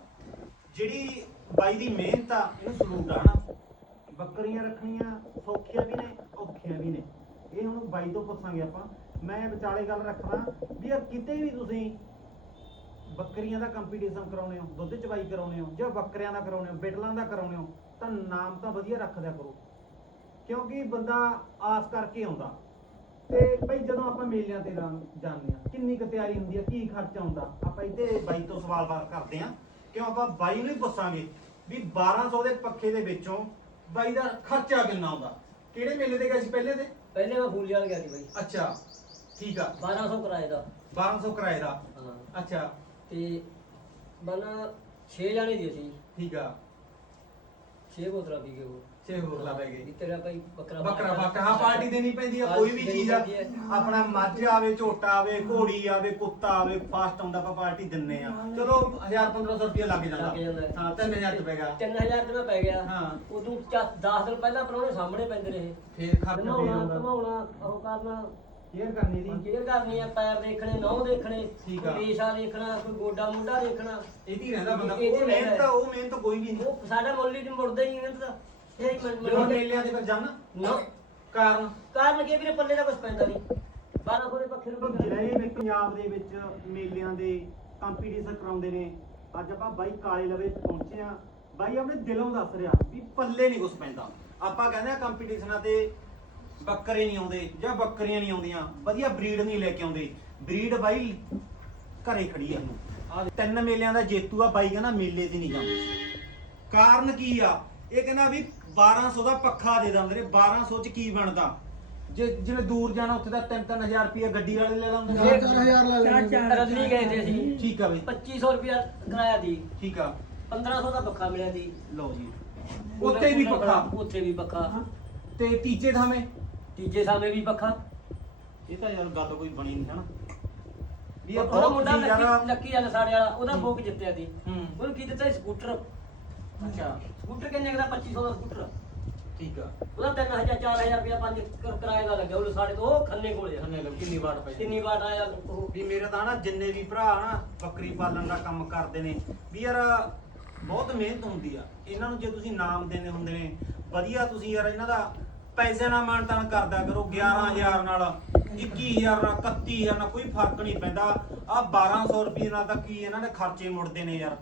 [SPEAKER 1] ਜਿਹੜੀ ਬਾਈ ਦੀ ਮਿਹਨਤ ਆ, ਇਹਨੂੰ ਸਲੂਟ ਆ, ਹਨਾ? ਬੱਕਰੀਆਂ ਰੱਖਣੀਆਂ ਸੌਖੀਆਂ ਵੀ ਨੇ, ਔਖੀਆਂ ਵੀ ਨੇ। ਇਹ ਹੁਣ ਬਾਈ ਤੋਂ ਪੁੱਛਾਂਗੇ ਆਪਾਂ। ਮੈਂ ਵਿਚਾਲੇ ਗੱਲ ਰੱਖਦਾ ਵੀ ਆ ਕਿਤੇ ਵੀ ਤੁਸੀਂ ਬੱਕਰੀਆਂ ਦਾ ਕੰਪੀਟੀਸ਼ਨ ਕਰਾਉਣੇ ਹੋ, ਦੁੱਧ ਚਵਾਈ ਕਰਾਉਣੇ ਹੋ, ਜਾਂ ਬੱਕਰਿਆਂ ਦਾ ਕਰਾਉਣੇ ਹੋ, ਬਿਟਲਾਂ ਦਾ ਕਰਾਉਣੇ ਹੋ, ਤਾਂ ਨਾਮ ਤਾਂ ਵਧੀਆ ਰੱਖ ਕਰੋ। ਕਿਉਂਕਿ ਬੰਦਾ ਆਸ ਕਰਕੇ ਆਉਂਦਾ। ਤੇ ਬਈ ਜਦੋਂ ਆਪਾਂ ਮੇਲਿਆਂ ਤੇ ਰਾਂ- ਜਾਂਦੇ ਆ ਕਿੰਨੀ ਕੁ ਤਿਆਰੀ ਹੁੰਦੀ ਆ ਕੀ ਖਰਚਾ ਹੁੰਦਾ? ਆਪਾਂ ਇੱਥੇ ਬਾਈ ਤੋਂ ਸਵਾਲ ਬਾਤ ਕਰਦੇ ਆ ਕਿਉਂ ਆਪਾਂ ਬਾਈ ਨੂੰ ਹੀ ਪੁੱਛਾਂਗੇ ਵੀ 1200 ਦੇ ਪੱਖੇ ਦੇ ਵਿੱਚੋਂ ਬਾਈ ਦਾ ਖਰਚਾ ਕਿੰਨਾ ਆਉਂਦਾ ਕਿਹੜੇ ਮੇਲੇ ਤੇ ਗਏ ਸੀ ਪਹਿਲੇ ਤੇ?
[SPEAKER 2] ਪਹਿਲੇ ਮੈਂ ਫੂਲੀ ਵਾਲ ਗਿਆ ਸੀ ਬਾਈ।
[SPEAKER 1] ਅੱਛਾ ਠੀਕ ਆ।
[SPEAKER 2] 1200 ਕਿਰਾਏ ਦਾ।
[SPEAKER 1] 1200 ਕਿਰਾਏ ਦਾ?
[SPEAKER 2] ਹਾਂ।
[SPEAKER 1] ਅੱਛਾ।
[SPEAKER 2] ਤੇ ਬਣਾ 6 ਜਾਣੇ ਦੀ ਸੀ
[SPEAKER 1] ਠੀਕ ਆ।
[SPEAKER 2] 6 ਬੋਤਲਾਂ ਪੀ ਗਏ ਉਹ।
[SPEAKER 1] ਛੇ ਹੋਰ ਲਾ ਪੈ ਗਏ
[SPEAKER 2] ਵੀ ਤੇਰਾ ਭਾਈ ਬੱਕਰਾ
[SPEAKER 1] ਬੱਕਰਾ ਬੱਕਰਾ ਹਾਂ ਪਾਰਟੀ ਦੇਣੀ ਪੈਂਦੀ ਆ ਕੋਈ ਵੀ ਚੀਜ਼ ਆ। ਆਪਣਾ ਮੱਝ ਆਵੇ ਝੋਟਾ ਆਵੇ ਘੋੜੀ ਆਵੇ ਕੁੱਤਾ ਆਵੇ ਫਾਸਟ ਆਉਂਦਾ ਆਪਾਂ ਪਾਰਟੀ ਦਿੰਨੇ ਆ। ਚਲੋ 1000 1500 ਰੁਪਏ ਲੱਗ ਜਾਂਦਾ।
[SPEAKER 2] ਲੱਗ ਜਾਂਦਾ। ਹੈ।
[SPEAKER 1] ਹਾਂ 3000 ਚ ਪੈ ਗਿਆ।
[SPEAKER 2] 3000 ਤੇ ਮੈਂ ਪੈ ਗਿਆ।
[SPEAKER 1] ਹਾਂ।
[SPEAKER 2] ਉਦੋਂ 10 ਦਿਨ ਪਹਿਲਾਂ ਪਰੋਣੇ ਸਾਹਮਣੇ ਪੈਂਦੇ ਰਹੇ।
[SPEAKER 1] ਫੇਰ ਖਰਚਾ ਫੇਰ
[SPEAKER 2] ਘਮਾਉਣਾ
[SPEAKER 1] ਆਉਂਦਾ
[SPEAKER 2] ਘਮਾਉਣਾ ਉਹ ਕਰਨਾ।
[SPEAKER 3] ਕੇਅਰ ਕਰਨੀ ਦੀ
[SPEAKER 2] ਕੇਅਰ ਕਰਨੀ ਆ ਪੈਰ ਦੇਖਣੇ ਨਹੁੰ ਦੇਖਣੇ
[SPEAKER 1] ਠੀਕ ਆ।
[SPEAKER 2] ਕੋਈ ਰੇਸ਼ਾ ਦੇਖਣਾ ਕੋਈ ਗੋਡਾ ਮੁੰਡਾ ਦੇਖਣਾ।
[SPEAKER 1] ਇਹਦੀ ਰਹਿੰਦਾ ਬੰਦਾ। ਉਹ ਮਿਹਨਤ
[SPEAKER 2] ਰਹਿੰਦਾ।
[SPEAKER 1] ਉਹ ਮਿਹਨਤ ਕੋਈ ਵੀ ਨਹੀਂ।
[SPEAKER 2] ਉਹ ਸਾਡਾ ਮੁੱਲ ਹੀ ਨਹੀਂ ਮੁੜਦਾ ਹੀ ਇਹਨਾਂ ਦਾ। ਇਹ ਹੀ ਮਨ-
[SPEAKER 1] ਜਦੋਂ
[SPEAKER 2] ਮਨ-
[SPEAKER 1] ਮੇਲਿਆਂ ਦੇ ਵਿੱਚ ਜਾਣਾ
[SPEAKER 2] ਨਾ
[SPEAKER 1] ਕਾਰਨ?
[SPEAKER 2] ਕਾਰਨ ਕੀ ਆ ਵੀਰੇ? ਪੱਲੇ ਦਾ ਕੁਝ ਪੈਂਦਾ ਨਹੀਂ। 1200 ਦੇ ਪੱਖੇ ਨੂੰ
[SPEAKER 3] ਜਿਹੜੇ ਵੀ ਪੰਜਾਬ ਦੇ ਵਿੱਚ ਮੇਲਿਆਂ ਦੇ ਕੰਪੀਟੀਸ਼ਨ ਕਰਾਉਂਦੇ ਨੇ
[SPEAKER 1] ਅੱਜ ਆਪਾਂ ਬਾਈ ਕਾਲੇ ਲਵੇ ਪਹੁੰਚੇ ਆ ਬਾਈ ਆਪਣੇ ਦਿਲੋਂ ਦੱਸ ਰਿਹਾ ਵੀ ਪੱਲੇ ਨਹੀਂ ਕੁਛ ਪੈਂਦਾ। ਆਪਾਂ ਕਹਿੰਦੇ ਆ ਕੰਪੀਟੀਸ਼ਨਾਂ ਤੇ ਬੱਕਰੇ ਨਹੀਂ ਆਉਂਦੇ ਜਾਂ ਬੱਕਰੀਆਂ ਨਹੀਂ ਆਉਂਦੀਆਂ। ਵਧੀਆ ਬਰੀਡ ਨਹੀਂ ਲੈ ਕੇ ਆਉਂਦੇ। ਬਰੀਡ ਬਾਈ ਘਰੇ ਖੜੀ ਆ। ਆ ਤਿੰਨ ਮੇਲਿਆਂ ਦਾ ਜੇਤੂ ਆ ਬਾਈ ਕਹਿੰਦਾ ਮੇਲੇ ਤੇ ਨਹੀਂ ਜਾਂਦੇ। ਕਾਰਨ ਕੀ ਆ? ਇਹ ਕਹਿੰਦਾ ਵੀ 1200 ਦਾ ਪੱਖਾ ਦੇ ਦਿੰਦੇ ਨੇ 1200 ਚ ਕੀ ਬਣਦਾ? ਜੇ ਜਿਵੇਂ ਦੂਰ ਜਾਣਾ ਉੱਥੇ ਦਾ 3-3000 ਰੁਪਏ ਗੱਡੀ ਵਾਲੇ ਲੈ ਲਾਉਂਦੇ ਨੇ।
[SPEAKER 2] ਰੱਲੀ ਗਏ ਤੇ ਅਸੀਂ।
[SPEAKER 1] ਠੀਕ ਆ ਬਈ।
[SPEAKER 2] 2500 ਰੁਪਿਆ ਕਿਰਾਇਆ ਦੀ।
[SPEAKER 1] ਠੀਕ ਆ।
[SPEAKER 2] 1500 ਦਾ ਪੱਖਾ ਮਿਲਿਆ ਦੀ।
[SPEAKER 1] ਲਓ ਜੀ। ਉੱਤੇ ਵੀ ਪੱਖਾ।
[SPEAKER 2] ਉੱਥੇ ਵੀ ਪੱਖਾ।
[SPEAKER 1] ਤੇ ਤੀਜੇ ਥਾਵੇਂ?
[SPEAKER 2] ਤੀਜੇ ਸਾਹਮਣੇ ਵੀ ਪੱਖਾ।
[SPEAKER 1] ਇਹ ਤਾਂ ਯਾਰ ਗੱਲ ਕੋਈ ਬਣੀ ਨਹੀਂ ਹਨਾ ਵੀ ਇਹ ਬਹੁਤ
[SPEAKER 2] ਮੁੰਡਾ ਲੱਕੀ ਲੱਕੀ ਵਾਲਾ ਸਾਡੇ ਵਾਲਾ ਉਹਦਾ। ਬੋਕ ਜਿੱਤਿਆ ਦੀ
[SPEAKER 1] ਹੂੰ।
[SPEAKER 2] ਉਹਨੂੰ ਕੀ ਦਿੱਤਾ ਸੀ? ਸਕੂਟਰ।
[SPEAKER 1] ਅੱਛਾ
[SPEAKER 2] ਸਕੂਟਰ ਕਿੰਨੇ ਦਾ? 2500 ਦਾ ਸਕੂਟਰ।
[SPEAKER 1] ਠੀਕ ਆ।
[SPEAKER 2] ਉਹਦਾ 3000 4000 ਰੁਪਇਆ ਪੰਜ ਕਰ- ਕਿਰਾਏ ਦਾ ਲੱਗਿਆ ਉਹ ਸਾਡੇ ਤੋਂ ਉਹ ਖੰਨੇ ਕੋਲੇ ਆ।
[SPEAKER 1] ਖੰਨੇ ਲਓ ਕਿੰਨੀ ਵਾਟ ਪਈ?
[SPEAKER 2] ਕਿੰਨੀ ਵਾਟ ਆਇਆ? ਉਹ
[SPEAKER 1] ਵੀ ਮੇਰੇ ਤਾਂ ਨਾ ਜਿੰਨੇ ਵੀ ਭਰਾ ਨਾ ਬੱਕਰੀ ਪਾਲਣ ਦਾ ਕੰਮ ਕਰਦੇ ਨੇ ਵੀ ਯਾਰ ਬਹੁਤ ਮਿਹਨਤ ਹੁੰਦੀ ਆ। ਇਹਨਾਂ ਨੂੰ ਜੇ ਤੁਸੀਂ ਨਾਮ ਦੇਣੇ ਹੁੰਦੇ ਨੇ ਵਧੀਆ ਤੁਸੀਂ ਯਾਰ ਇਹਨਾਂ ਦਾ ਪੈਸੇ ਨਾਲ ਮਾਨਤਾਨ ਕਰਦਾ ਕਰੋ 11000 ਨਾਲ 21000 ਨਾਲ 31000 ਨਾਲ ਕੋਈ ਫ਼ਰਕ ਨਹੀਂ ਪੈਂਦਾ। ਆ 1200 ਰੁਪਏ ਨਾਲ ਤਾਂ ਕੀ ਇਹਨਾਂ ਦੇ ਖਰਚੇ ਮੁੜਦੇ ਨੇ ਯਾਰ।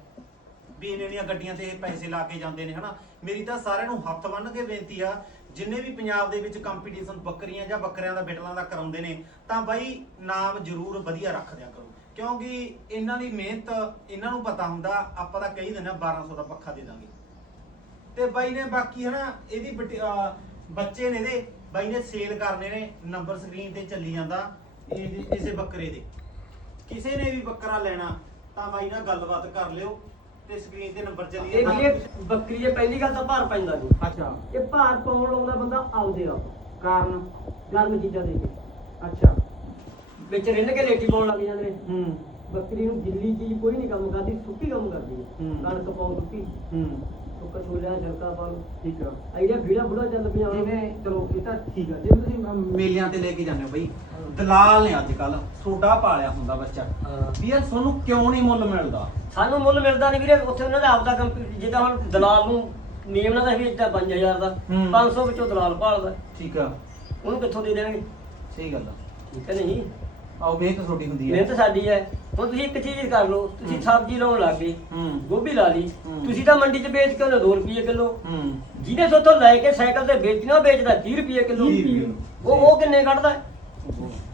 [SPEAKER 1] ਵੀ ਇਹਨਾਂ ਦੀਆਂ ਗੱਡੀਆਂ ਤੇ ਇਹ ਪੈਸੇ ਲਾ ਕੇ ਜਾਂਦੇ ਨੇ, ਹਨਾ? ਮੇਰੀ ਤਾਂ ਸਾਰਿਆਂ ਨੂੰ ਹੱਥ ਬੰਨ੍ਹ ਕੇ ਬੇਨਤੀ ਆ, ਜਿੰਨੇ ਵੀ ਪੰਜਾਬ ਦੇ ਵਿੱਚ ਕੰਪੀਟੀਸ਼ਨ ਬੱਕਰੀਆਂ ਜਾਂ ਬੱਕਰਿਆਂ ਦਾ ਬਿਟਲਾਂ ਦਾ ਕਰਾਉਂਦੇ ਨੇ, ਤਾਂ ਬਾਈ ਨਾਮ ਜ਼ਰੂਰ ਵਧੀਆ ਰੱਖ ਦਿਆ ਕਰੋ। ਕਿਉਂਕਿ ਇਹਨਾਂ ਦੀ ਮਿਹਨਤ, ਇਹਨਾਂ ਨੂੰ ਪਤਾ ਹੁੰਦਾ, ਆਪਾਂ ਤਾਂ ਕਹੀ ਦਿੰਦੇ 1200 ਦਾ ਪੱਖਾ ਦੇ ਦਾਂਗੇ। ਤੇ ਬਾਈ ਨੇ ਬਾਕੀ, ਹਨਾ, ਇਹਦੀ ਬੱਚੇ ਨੇ ਇਹਦੇ, ਬਾਈ ਨੇ ਸੇਲ ਕਰਨੇ ਨੇ ਨੰਬਰ ਸਕਰੀਨ ਤੇ ਚੱਲੀ ਜਾਂਦਾ ਇਸੇ ਬੱਕਰੇ ਦੇ। ਕਿਸੇ ਨੇ ਵੀ ਬੱਕਰਾ ਲੈਣਾ, ਤਾਂ ਬਾਈ ਨਾਲ ਗੱਲਬਾਤ ਕਰ ਲਿਓ। ਤੇ ਸਕਰੀਨ ਤੇ ਨੰਬਰ ਚੱਲੀ
[SPEAKER 2] ਇਹ
[SPEAKER 1] ਜਾਂਦਾ।
[SPEAKER 2] ਵੀਰੇ ਬੱਕਰੀ ਦੇ ਪਹਿਲੀ ਗੱਲ ਤਾਂ ਭਾਰ ਪੈਂਦਾ ਨਹੀਂ
[SPEAKER 1] ਅੱਛਾ।
[SPEAKER 2] ਇਹ ਭਾਰ ਪਾਉਣ ਲਾਉਂਦਾ ਬੰਦਾ ਆਉਦੇ ਆ।
[SPEAKER 1] ਕਾਰਨ?
[SPEAKER 2] ਗਰਮ ਚੀਜ਼ਾਂ ਦੇ ਕੇ।
[SPEAKER 1] ਅੱਛਾ।
[SPEAKER 2] ਵਿੱਚ ਰਿੰਨ ਕੇ ਲੇਟੀ ਪਾਉਣ ਲੱਗ ਜਾਂਦੇ ਨੇ।
[SPEAKER 1] ਹੂੰ।
[SPEAKER 2] ਬੱਕਰੀ ਨੂੰ ਗਿੱਲੀ ਚੀਜ਼ ਕੋਈ ਨਹੀਂ ਕੰਮ ਕਰਦੀ ਸੁੱਕੀ ਕੰਮ ਕਰਦੀ ਹੈ
[SPEAKER 1] ਹੂੰ।
[SPEAKER 2] ਕਣਕ ਪਾਉ ਸੁੱਕੀ।
[SPEAKER 1] ਹੂੰ।
[SPEAKER 2] ਸੁੱਕਾ ਛੋਲਿਆਂ ਛਲਕਾ ਪਾ ਲਓ।
[SPEAKER 1] ਠੀਕ ਆ।
[SPEAKER 2] ਆਈਡੀਆ ਭੀੜਾ ਬੁੜਾ ਚੱਲ ਪਿਆ।
[SPEAKER 1] ਜਿਵੇਂ ਚਲੋ ਇਹ ਤਾਂ ਠੀਕ ਆ। ਜੇ ਤੁਸੀਂ ਮੇਲਿਆਂ ਤੇ ਲੈ ਕੇ ਜਾਂਦੇ ਹੋ ਬਈ ਦਲਾਲ ਨੇ ਅੱਜ ਕੱਲ ਸੋਡਾ ਪਾਲਿਆ ਹੁੰਦਾ ਬੱਚਾ।
[SPEAKER 2] ਹਾਂ।
[SPEAKER 1] ਵੀ ਯਾਰ ਤੁਹਾਨੂੰ ਕਿਉਂ ਨਹੀਂ ਮੁੱਲ ਮਿਲਦਾ?
[SPEAKER 2] ਸਾਨੂੰ ਮੁੱਲ ਮਿਲਦਾ ਨਹੀਂ ਵੀਰੇ ਉੱਥੇ ਉਹਨਾਂ ਦਾ ਆਪਦਾ ਕੰਪਨੀ ਜਿੱਦਾਂ ਹੁਣ ਦਲਾਲ ਨੂੰ ਨਿਯਮ ਨਾਲ ਦਾ ਵੇਚਦਾ 5000 ਦਾ
[SPEAKER 1] ਹੂੰ।
[SPEAKER 2] 500 ਵਿੱਚੋਂ ਦਲਾਲ ਭਾਲਦਾ।
[SPEAKER 1] ਠੀਕ ਆ।
[SPEAKER 2] ਉਹਨੂੰ ਕਿੱਥੋਂ ਦੇ ਦੇਣਗੇ?
[SPEAKER 1] ਸਹੀ ਗੱਲ ਆ।
[SPEAKER 2] ਠੀਕ ਹੈ ਨਹੀਂ?
[SPEAKER 1] ਆਓ ਮਿਹਨਤ ਤੁਹਾਡੀ ਹੁੰਦੀ ਹੈ
[SPEAKER 2] ਮਿਹਨਤ ਸਾਡੀ ਹੈ ਹੁਣ ਤੁਸੀਂ ਇੱਕ ਚੀਜ਼ ਕਰ ਲਓ ਤੁਸੀਂ
[SPEAKER 1] ਹੂੰ।
[SPEAKER 2] ਸਬਜ਼ੀ ਲਾਉਣ ਲੱਗ ਗਏ
[SPEAKER 1] ਹੂੰ।
[SPEAKER 2] ਗੋਭੀ ਲਾ ਲਈ
[SPEAKER 1] ਹੂੰ।
[SPEAKER 2] ਤੁਸੀਂ ਤਾਂ ਮੰਡੀ 'ਚ ਵੇਚ ਕੇ ਉਹਨੇ 2 ਰੁਪਏ ਕਿਲੋ।
[SPEAKER 1] ਹੂੰ।
[SPEAKER 2] ਜਿਹਨੇ ਸੋਥੋਂ ਲੈ ਕੇ ਸਾਈਕਲ ਤੇ ਵੇਚਣਾ ਉਹ ਵੇਚਦਾ 30 ਰੁਪਏ ਕਿਲੋ।
[SPEAKER 1] 30 ਰੁਪਏ।
[SPEAKER 2] ਉਹ ਉਹ ਕਿੰਨੇ ਕੱਢਦਾ? ਹੈ?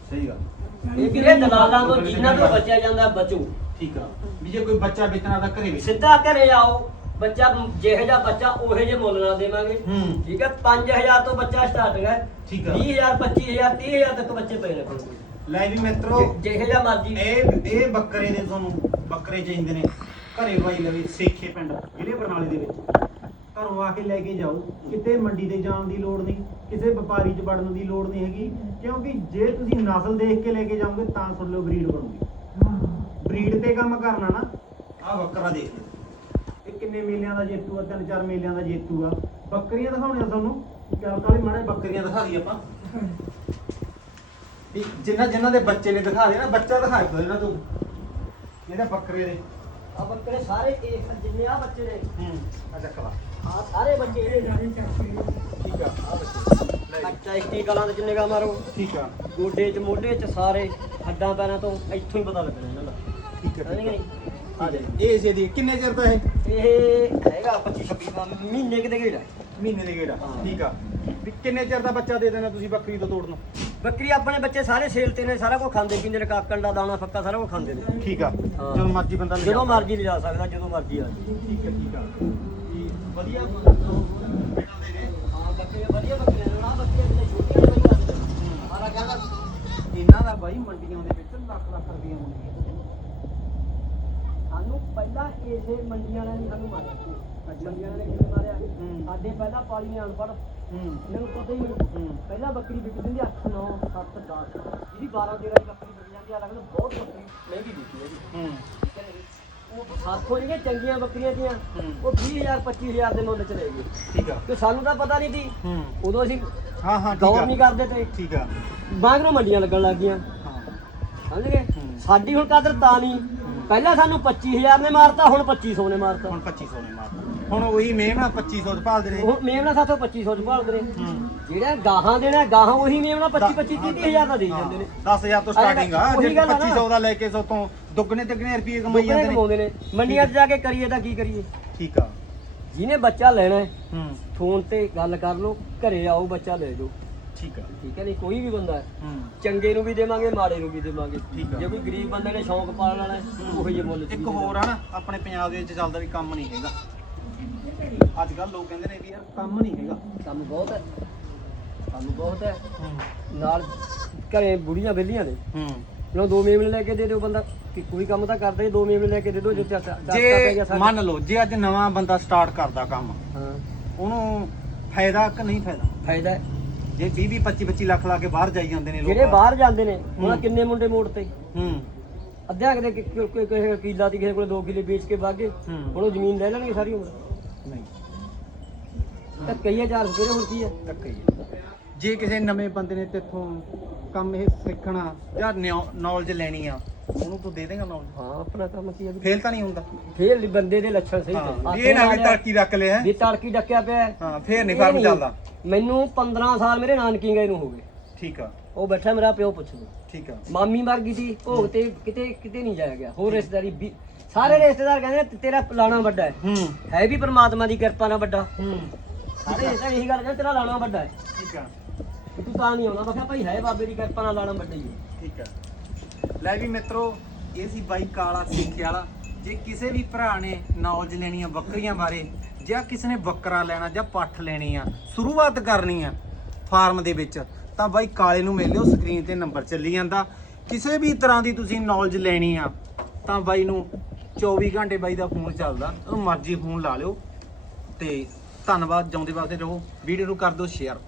[SPEAKER 1] ਸਹੀ ਗੱਲ।
[SPEAKER 2] ਇਹ ਵੀਰੇ ਦਲਾਲਾਂ ਤੋਂ ਜਿੰਨਾ ਤੋਂ ਬਚਿਆ ਜਾਂਦਾ ਬਚੋ।
[SPEAKER 1] ਠੀਕ ਆ। ਵੀ ਜੇ ਕੋਈ ਬੱਚਾ ਵੇਚਣਾ ਤਾਂ ਘਰੇ ਵੇਚ
[SPEAKER 2] ਸਿੱਧਾ ਘਰੇ ਆਓ। ਬੱਚਾ ਜਿਹੇ ਜਿਹਾ ਬੱਚਾ ਉਹੇ ਜਿਹੇ ਮੁੱਲ ਨਾਲ ਦੇਵਾਂਗੇ।
[SPEAKER 1] ਹੂੰ।
[SPEAKER 2] ਠੀਕ ਹੈ? 5000 ਤੋਂ ਬੱਚਾ ਸਟਾਰਟਿੰਗ ਹੈ
[SPEAKER 1] ਠੀਕ ਆ।
[SPEAKER 2] 20000 25000 30000 ਤੱਕ ਬੱਚੇ ਪਏ ਨੇ ਕੋਲ।
[SPEAKER 1] ਲੈ ਵੀ ਮਿੱਤਰੋ
[SPEAKER 2] ਜਿਹੇ ਜਿਹਾ ਮਰਜ਼ੀ।
[SPEAKER 1] ਇਹ ਇਹ ਬੱਕਰੇ ਦੇ ਤੁਹਾਨੂੰ ਬੱਕਰੇ ਚਾਹੀਦੇ ਨੇ। ਘਰੇ ਬਾਈ ਲਵੇ ਸੇਖੇ ਪਿੰਡ ਜ਼ਿਲ੍ਹੇ ਬਰਨਾਲੇ ਦੇ ਵਿੱਚ।
[SPEAKER 3] ਘਰੋਂ ਆ ਕੇ ਲੈ ਕੇ ਜਾਓ। ਕਿਤੇ ਮੰਡੀ ਤੇ ਜਾਣ ਦੀ ਲੋੜ ਨਹੀਂ ਕਿਸੇ ਵਪਾਰੀ 'ਚ ਵੜਨ ਦੀ ਲੋੜ ਨਹੀਂ ਹੈਗੀ। ਕਿਉਂਕਿ ਜੇ ਤੁਸੀਂ ਨਸਲ ਦੇਖ ਕੇ ਲੈ ਕੇ ਜਾਓਗੇ ਤਾਂ ਤੁਹਾਡੇ ਲੋ ਬਰੀਡ ਬਣੂਗੀ। ਬਰੀਡ ਤੇ ਕੰਮ ਕਰਨਾ ਨਾ।
[SPEAKER 1] ਆਹ ਬੱਕਰਾ ਦੇਖ
[SPEAKER 3] ਇਹ ਕਿੰਨੇ ਮੇਲਿਆਂ ਦਾ ਜੇਤੂ ਆ ਤਿੰਨ ਚਾਰ ਮੇਲਿਆਂ ਦਾ ਜੇਤੂ ਆ। ਬੱਕਰੀਆਂ ਦਿਖਾਉਣੀਆਂ ਤੁਹਾਨੂੰ। ਚਾਰ ਕਾਲੇ ਮਾੜੇ
[SPEAKER 1] ਬੱਕਰੀਆਂ ਦਿਖਾ ਦਈਏ ਆਪਾਂ। ਵੀ ਜਿਨ੍ਹਾਂ ਜਿਨ੍ਹਾਂ ਦੇ ਬੱਚੇ ਨੇ ਦਿਖਾ ਦੇ ਨਾ ਬੱਚਾ ਦਿਖਾ ਦਿਓ ਇਹਨਾਂ ਤੋਂ। ਇਹਦਾ ਬੱਕਰੇ ਦੇ
[SPEAKER 2] ਆ ਬੱਕਰੇ ਸਾਰੇ ਇੱਕ ਜਿੰਨੇ ਆ ਬੱਚੇ ਨੇ।
[SPEAKER 1] ਹੂੰ ਆ ਚੱਕਵਾ
[SPEAKER 2] ਆ ਸਾਰੇ ਬੱਚੇ ਇਹਦੇ
[SPEAKER 1] ਠੀਕ ਆ ਆ ਬੱਚੇ।
[SPEAKER 2] ਅੱਛਾ ਇੱਕੀ ਕਲਾਂ ਦੇ ਜਿੰਨੇ ਗਾ ਮਾਰੋ।
[SPEAKER 1] ਠੀਕ ਆ।
[SPEAKER 2] ਗੋਡੇ 'ਚ ਮੋਢੇ 'ਚ ਸਾਰੇ ਹੱਡਾਂ ਪੈਰਾਂ ਤੋਂ ਇੱਥੋਂ ਹੀ ਪਤਾ ਲੱਗਣਾ ਇਹਨਾਂ ਦਾ।
[SPEAKER 1] ਠੀਕ
[SPEAKER 2] ਸਮਝ ਗਏ ਆ ਦੇ
[SPEAKER 1] ਇਹ ਇਸੇ ਦੀ ਕਿੰਨੇ ਚਿਰ ਦਾ ਇਹ?
[SPEAKER 2] ਇਹ ਹੈਗਾ 25 26 ਦਾ ਮਹੀਨੇ ਕਿਤੇ ਗੇੜਾ
[SPEAKER 1] ਮਹੀਨੇ ਦੇ ਗੇੜਾ
[SPEAKER 2] ਹਾਂ।
[SPEAKER 1] ਠੀਕ ਆ। ਵੀ ਕਿੰਨੇ ਚਿਰ ਦਾ ਬੱਚਾ ਦੇ ਦੇਣਾ ਤੁਸੀਂ ਬੱਕਰੀ ਤੋਂ ਤੋੜਨ
[SPEAKER 2] ਬੱਕਰੀ ਆਪਣੇ ਬੱਚੇ ਸਾਰੇ ਸੇਲ ਤੇ ਨੇ ਸਾਰਾ ਕੁਝ ਖਾਂਦੇ ਪੀਂਦੇ ਨੇ ਕਾਕਣ ਦਾ ਦਾਣਾ ਫੱਕਾ ਸਾਰਾ ਕੁਝ ਖਾਂਦੇ ਨੇ।
[SPEAKER 1] ਠੀਕ ਆ।
[SPEAKER 2] ਹਾਂ।
[SPEAKER 1] ਜਦੋਂ ਮਰਜ਼ੀ ਬੰਦਾ ਲੈ
[SPEAKER 2] ਜਦੋਂ ਮਰਜ਼ੀ ਲਿਜਾ ਸਕਦਾ ਜਦੋਂ ਮਰਜ਼ੀ ਆ ਜਾਏ।
[SPEAKER 1] ਠੀਕ ਹੈ ਠੀਕ ਆ। ਵੀ ਵਧੀਆ
[SPEAKER 2] ਹਾਂ ਬੱਕਰੇ ਵਧੀਆ ਬੱਕਰੇ ਨੇ ਨਾ ਬੱਕਰੇ ਤੇ ਛੋਟੀਆਂ ਨੇ। ਬੱਕਰੀਆਂ ਮਾਰਾ ਕਹਿੰਦਾ
[SPEAKER 1] ਇਹਨਾਂ ਦਾ ਬਾਈ ਮੰਡੀਆਂ ਦੇ ਵਿੱਚ ਲੱਖ ਲੱਖ ਰੁਪਈਆ ਮੰਡੀਆਂ।
[SPEAKER 2] ਸਾਨੂੰ ਪਹਿਲਾਂ ਇਸੇ ਮੰਡੀਆਂ ਵਾਲਿਆਂ ਨੇ ਸਾਨੂੰ ਮਾਰਿਆ ਮੰਡੀਆਂ ਵਾਲਿਆਂ ਨੇ ਕਿਵੇਂ ਮਾਰਿਆ। ਸਾਡੇ ਪਹਿਲਾਂ ਪਾਲੀ ਨੇ ਅਨਪੜ੍ਹ
[SPEAKER 1] ਹੂੰ।
[SPEAKER 2] ਇਹਨਾਂ ਨੂੰ ਪਤਾ ਹੀ ਨਹੀਂ। ਪਹਿਲਾਂ ਬੱਕਰੀ ਵਿਕ ਦਿੰਦੀ 8 9 7 10 ਜਿਹਦੀ 12 13 ਦੀ ਬੱਕਰੀ ਵਿਕ ਜਾਂਦੀ ਆ ਲੱਗਦਾ ਬਹੁਤ ਬੱਕਰੀ ਮਹਿੰਗੀ ਵਿਕੀ ਹੈ। ਜੀ? ਉਹ ਸਾਥੋਂ ਜਿਹੜੀਆਂ ਚੰਗੀਆਂ ਬੱਕਰੀਆਂ ਦੀਆਂ। ਉਹ 20000 25000 ਦੇ ਮੁੱਲ ਚ ਲੈ ਗਏ।
[SPEAKER 1] ਠੀਕ ਆ।
[SPEAKER 2] ਕਿ ਸਾਨੂੰ ਤਾਂ ਪਤਾ ਨਹੀਂ ਸੀ।
[SPEAKER 1] ਹੂੰ।
[SPEAKER 2] ਉਦੋਂ ਅਸੀਂ
[SPEAKER 1] ਹਾਂ ਹਾਂ
[SPEAKER 2] ਗੌਰ ਨਹੀਂ ਕਰਦੇ ਤੇ
[SPEAKER 1] ਠੀਕ ਆ।
[SPEAKER 2] ਬਾਗ ਨੂੰ ਮੰਡੀਆਂ ਲੱਗਣ ਲੱਗ ਗਈਆਂ।
[SPEAKER 1] ਹਾਂ।
[SPEAKER 2] ਸਮਝ ਗਏ। ਸਾਡੀ ਹੁਣ ਕਦਰ ਤਾਂ ਨਹੀਂ। ਪਹਿਲਾਂ ਸਾਨੂੰ 25000 ਨੇ ਮਾਰਤਾ ਹੁਣ 2500 ਨੇ ਮਾਰਤਾ।
[SPEAKER 1] ਹੁਣ 2500 ਨੇ ਮਾਰ ਹੁਣ ਉਹੀ ਮੇਮ 2500 ਚ ਭਾਲਦੇ ਨੇ
[SPEAKER 2] ਹੁਣ ਮੇਮ ਨਾਲ ਸਾਥੋਂ 2500 ਚ ਭਾਲਦੇ ਨੇ ਜਿਹੜਾ ਗਾਹਾਂ ਦੇਣਾ ਗਾਹਾਂ ਉਹੀ ਮੇਮ ਨਾਲ 25 25 30 ਹਜ਼ਾਰ ਦਾ ਦੇ ਜਾਂਦੇ ਨੇ।
[SPEAKER 1] 10000 ਤੋਂ ਸਟਾਰਟਿੰਗ ਆ। ਜੇ
[SPEAKER 2] ਗੱਲ ਆ ਨਾ।
[SPEAKER 1] 2500 ਦਾ ਲੈ ਕੇ ਸੋ ਤੋਂ ਦੁੱਗਣੇ ਤਿੱਗਣੇ ਰੁਪਏ ਕਮਾਈ ਜਾਂਦੇ ਨੇ।
[SPEAKER 2] ਮੰਡੀਆਂ 'ਚ ਜਾ ਕੇ ਕਰੀਏ ਤਾਂ ਕੀ ਕਰੀਏ?
[SPEAKER 1] ਠੀਕ ਆ।
[SPEAKER 2] ਜਿਹਨੇ ਬੱਚਾ ਲੈਣਾ ਹੂੰ। ਫੋਨ ਤੇ ਗੱਲ ਕਰ ਲਓ ਘਰੇ ਆਓ ਬੱਚਾ ਲੈ ਜਾਓ।
[SPEAKER 1] ਠੀਕ ਆ।
[SPEAKER 2] ਠੀਕ ਹੈ ਨਹੀਂ ਕੋਈ ਵੀ ਬੰਦਾ ਹੈ।
[SPEAKER 1] ਹੂੰ।
[SPEAKER 2] ਚੰਗੇ ਨੂੰ ਵੀ ਦੇਵਾਂਗੇ ਮਾੜੇ ਨੂੰ ਵੀ ਦੇਵਾਂਗੇ।
[SPEAKER 1] ਠੀਕ ਆ।
[SPEAKER 2] ਜੇ ਕੋਈ ਗਰੀਬ ਬੰਦੇ ਨੇ ਸ਼ੌਂਕ ਪਾਲਣ ਵਾਲਾ ਹੈ ਉਹੋ ਜਿਹੇ ਮੁੱਲ 'ਚ
[SPEAKER 1] ਇੱਕ ਹੋਰ ਆ ਨਾ ਆਪਣੇ ਪੰਜਾਬ ਦੇ ਵਿੱਚ ਚੱਲਦਾ ਵੀ ਕੰਮ ਨਹੀਂ ਹੈਗਾ। ਅੱਜ ਕੱਲ ਲੋਕ ਕਹਿੰਦੇ ਨੇ ਵੀ ਯਾਰ ਕੰਮ ਨਹੀਂ ਹੈਗਾ।
[SPEAKER 2] ਕੰਮ ਬਹੁਤ ਹੈ। ਸਾਨੂੰ ਬਹੁਤ ਹੈ। ਨਾਲ ਘਰੇ ਬੁੜੀਆਂ ਵਿਹਲੀਆਂ ਨੇ।
[SPEAKER 1] ਹੂੰ।
[SPEAKER 2] ਲੋ ਦੋ ਮੇਮਣੇ ਲੈ ਕੇ ਦੇ ਦਿਓ ਬੰਦਾ। ਕਿ ਕੋਈ ਕੰਮ ਤਾਂ ਕਰਦਾ ਹੀ ਦੋ ਮੇਮਣੇ ਲੈ ਕੇ ਦੇ ਦਿਓ ਜੇ ਚਾਚਾ ਚਾਚਾ ਪੈ ਗਿਆ
[SPEAKER 1] ਜੇ
[SPEAKER 2] ਸਾਡੇ
[SPEAKER 1] ਮੰਨ ਲਓ ਜੇ ਅੱਜ ਨਵਾਂ ਬੰਦਾ ਸਟਾਰਟ ਕਰਦਾ ਕੰਮ
[SPEAKER 2] ਹਾਂ।
[SPEAKER 1] ਉਹਨੂੰ ਫਾਇਦਾ ਕਿ ਨਹੀਂ ਫਾਇਦਾ?
[SPEAKER 2] ਫਾਇਦਾ ਹੈ।
[SPEAKER 1] ਜੇ 20 20 25 25 ਲੱਖ ਲਾ ਕੇ ਬਾਹਰ ਜਾਈ ਜਾਂਦੇ ਨੇ ਲੋਕ
[SPEAKER 2] ਜਿਹੜੇ ਬਾਹਰ ਜਾਂਦੇ ਨੇ ਉਹਨਾਂ। ਕਿੰਨੇ ਮੁੰਡੇ ਮੋੜ ਤੇ
[SPEAKER 1] ਹੂੰ
[SPEAKER 2] ਅੱਧਿਆਂ ਕਿਤੇ ਕਿ- ਕਿ- ਕਿ- ਕਿਸੇ ਕਿੱਲਾ ਦੀ ਕਿਸੇ ਕੋਲੇ 2 ਕਿੱਲੇ ਵੇਚ ਕੇ ਵਾਗੇ
[SPEAKER 1] ਹੂੰ।
[SPEAKER 2] ਹੁਣ ਉਹ ਜ਼ਮੀਨ ਲੈ ਲੈਣਗੇ ਸਾਰੀ ਉਮਰ
[SPEAKER 1] ਨਹੀਂ
[SPEAKER 2] ਤਾਂ ਕਈਆਂ ਚਾਰ ਸਪੇਰੇ ਹੁਣ ਕੀ ਹੈ
[SPEAKER 1] ਹੀ ਹੈ। ਜੇ ਕਿਸੇ ਨਵੇਂ ਬੰਦੇ ਨੇ ਤੇਥੋਂ ਕੰਮ ਇਹ ਸਿੱਖਣਾ ਜਾਂ ਨੌਲੇਜ ਲੈਣੀ ਆ ਉਹਨੂੰ ਤੂੰ ਦੇ ਦੇਗਾ ਨੌਲੇਜ
[SPEAKER 2] ਹਾਂ ਆਪਣਾ ਕੰਮ ਕੀ ਹੈ ਵੀ
[SPEAKER 1] ਫੇਲ ਤਾਂ ਨਹੀਂ ਹੁੰਦਾ।
[SPEAKER 2] ਫੇਰ ਬੰਦੇ ਦੇ ਲੱਛਣ ਸਹੀ
[SPEAKER 1] ਹਾਂ। ਵੀ ਇਹ ਨਾ ਵੀ ਤੜਕੀ ਰੱਖ ਲਿਆ
[SPEAKER 2] ਵੀ ਤੜਕੀ ਡੱਕਿਆ ਪਿਆ ਹੈ।
[SPEAKER 1] ਹਾਂ ਫੇਰ ਨਹੀਂ
[SPEAKER 2] ਇਹ
[SPEAKER 1] ਫਾਰਮ
[SPEAKER 2] ਨਹੀਂ।
[SPEAKER 1] ਚੱਲਦਾ।
[SPEAKER 2] ਮੈਨੂੰ 15 ਸਾਲ ਮੇਰੇ ਨਾਨਕੀ ਗਏ ਨੂੰ ਹੋ ਗਏ।
[SPEAKER 1] ਠੀਕ ਆ।
[SPEAKER 2] ਉਹ ਬੈਠਾ ਮੇਰਾ ਪਿਓ ਪੁੱਛਦਾ
[SPEAKER 1] ਠੀਕ ਆ।
[SPEAKER 2] ਮਾਮੀ ਮਰ ਗਈ ਸੀ ਭੋਗ ਤੇ ਕਿਤੇ ਕਿਤੇ ਨਹੀਂ ਜਾਇਆ ਗਿਆ। ਹੋਰ ਰਿਸ਼ਤੇਦਾਰੀ ਵੀ- ਸਾਰੇ ਰਿਸ਼ਤੇਦਾਰ ਕਹਿੰਦੇ ਨੇ ਤੇਰਾ ਲਾਣਾ ਵੱਡਾ ਹੈ।
[SPEAKER 1] ਹੂੰ।
[SPEAKER 2] ਹੈ ਵੀ ਪ੍ਰਮਾਤਮਾ ਦੀ ਕਿਰਪਾ ਨਾਲ ਵੱਡਾ।
[SPEAKER 1] ਹੂੰ।
[SPEAKER 2] ਸਾਰੇ ਰਿਸ਼ਤੇਦਾਰ ਇਹੀ ਗੱਲ ਕਹਿੰਦੇ ਤੇਰਾ ਲਾਣਾ ਵੱਡਾ ਹੈ।
[SPEAKER 1] ਠੀਕ ਆ।
[SPEAKER 2] ਵੀ ਤੂੰ ਤਾਂ ਨਹੀਂ ਆਉਣਾ ਮੈਂ ਕਿਹਾ ਭਾਈ ਹੈ ਬਾਬੇ ਦੀ ਕਿਰਪਾ ਨਾਲ ਲਾਣਾ ਵੱਡਾ ਹੀ ਹੈ।
[SPEAKER 1] ਠੀਕ ਆ। ਲੈ ਵੀ ਮਿੱਤਰੋ, ਇਹ ਸੀ ਬਾਈ ਕਾਲਾ ਸਿੱਖੇ ਵਾਲਾ। ਜੇ ਕਿਸੇ ਵੀ ਭਰਾ ਨੇ ਨੌਲੇਜ ਲੈਣੀ ਆ ਬੱਕਰੀਆਂ ਬਾਰੇ, ਜਾਂ ਕਿਸੇ ਨੇ ਬੱਕਰਾ ਲੈਣਾ ਜਾਂ ਪੱਠ ਲੈਣੀ ਆ, ਸ਼ੁਰੂਆਤ ਕਰਨੀ ਆ ਫਾਰਮ ਦੇ ਵਿੱਚ, ਤਾਂ ਬਾਈ ਕਾਲੇ ਨੂੰ ਮਿਲ ਲਿਓ, ਸਕਰੀਨ ਤੇ ਨੰਬਰ ਚੱਲੀ ਜਾਂਦਾ। ਕਿਸੇ ਵੀ ਤਰ੍ਹਾਂ ਦੀ ਤੁਸੀਂ ਨੌਲੇਜ ਲੈਣੀ ਆ, ਤਾਂ ਬਾਈ ਨੂੰ 24 ਘੰਟੇ ਬਾਈ ਦਾ ਫੋਨ ਚੱਲਦਾ। ਉਹ ਮਰਜ਼ੀ ਫੋਨ ਲਾ ਲਿਓ। ਤੇ ਧੰਨਵਾਦ, ਜਾਉਂਦੇ ਵਾਸਤੇ ਰਹੋ। ਵੀਡੀਓ ਨੂੰ ਕਰ ਦਿਓ ਸ਼ੇਅਰ